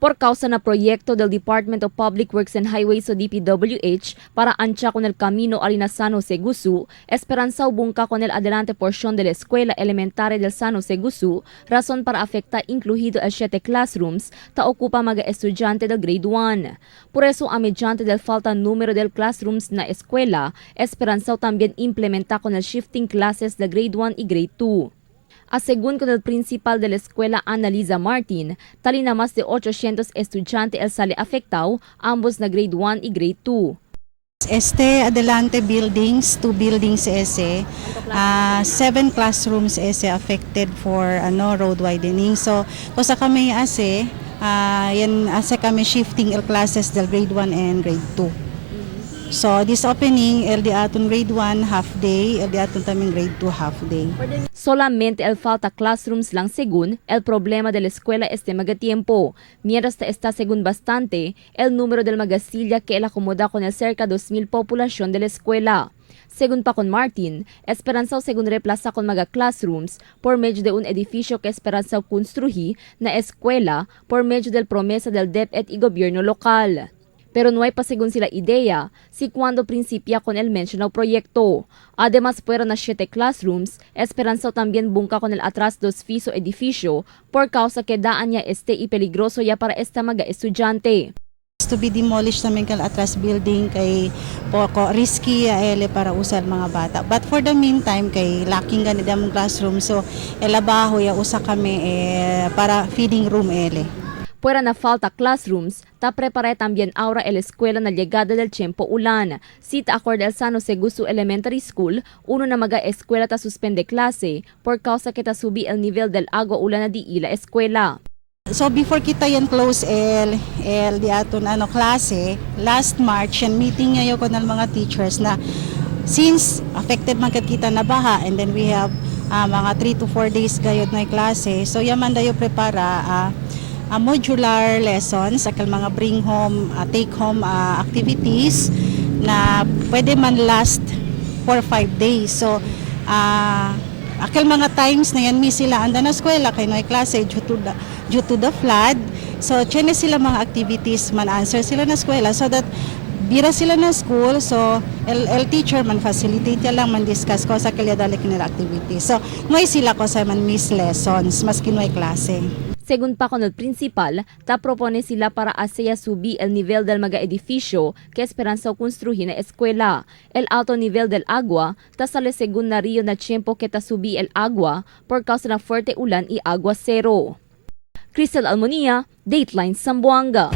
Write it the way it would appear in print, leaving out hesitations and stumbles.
por causa na proyecto del Department of Public Works and Highways o DPWH para ancha con el camino Arina San Jose Gusú, esperanza ubungka con el adelante porción de la Escuela Elementaria del San Jose Gusú, razón para afectar incluido el 7 classrooms ta ocupa mga estudyante del grade 1. Por eso, a mediante del falta número del classrooms na escuela, esperanza también implementa con el shifting classes de grade 1 y grade 2. Según con el principal de la escuela Annalisa Martin, talina más de 800 estudiantes el sale afectado, ambos na grade 1 y grade 2. Adelante buildings, 2 buildings ese, 7 classrooms ese affected for road widening. So, kusa kami kami shifting el classes del grade 1 and grade 2. So, this opening, LD aton grade 1 half day, LD aton taming grade 2 half day. Solamente el falta classrooms lang según el problema de la escuela magatiempo, mientras está según bastante el número del magasilla que el acomoda con el cerca 2,000 población de la escuela. Según pa con Martin, esperanza según reemplaza con mga classrooms por medio de un edificio que esperanza construir na escuela por medio del promesa del DepEd y gobierno local. Pero no hay pa según sila idea si cuando principia con el mencionado proyecto. Además, fuera na 7 classrooms, esperanza también bunka con el atras 2 piso edificio por causa que daan niya y peligroso ya para esta mga estudyante. To be demolished namin kal atras building kay poko risky para usal mga bata. But for the meantime kay lacking ganida mong classroom so elabaho ya usa kami para feeding room Fuera na falta classrooms, ta prepare también ahora el escuela na llegada del tiempo ulan. Sita acorde el San Jose Gusú Elementary School, uno na mga eskwela ta suspende klase por causa que ta subi el nivel del agua ulan na di ila eskwela. So before kita yan close di aton klase, last March yan meeting ngayon ko ng mga teachers na since affected man kita na baha and then we have mga 3 to 4 days gayod na klase, so yaman dayo prepara modular lessons, akal mga bring home, take home activities na pwede man last for 5 days. So, akal mga times na yan, sila anda na eskwela, kay noy klase due to the flood. So, chene sila mga activities, man answer sila na eskwela so that bira sila na school, so el teacher man facilitate lang, man discuss ko sa kalya dalik nila activities. So, noy sila ko sa man miss lessons, mas kinoy klase. Según pa con el principal, ta propone sila para asaya subi el nivel del mga edificio que esperanza construir na eskwela. El alto nivel del agua, ta sale según na rio na tiempo que ta subi el agua por causa na fuerte ulan y agua cero. Cristel Almonía, Dateline Zamboanga.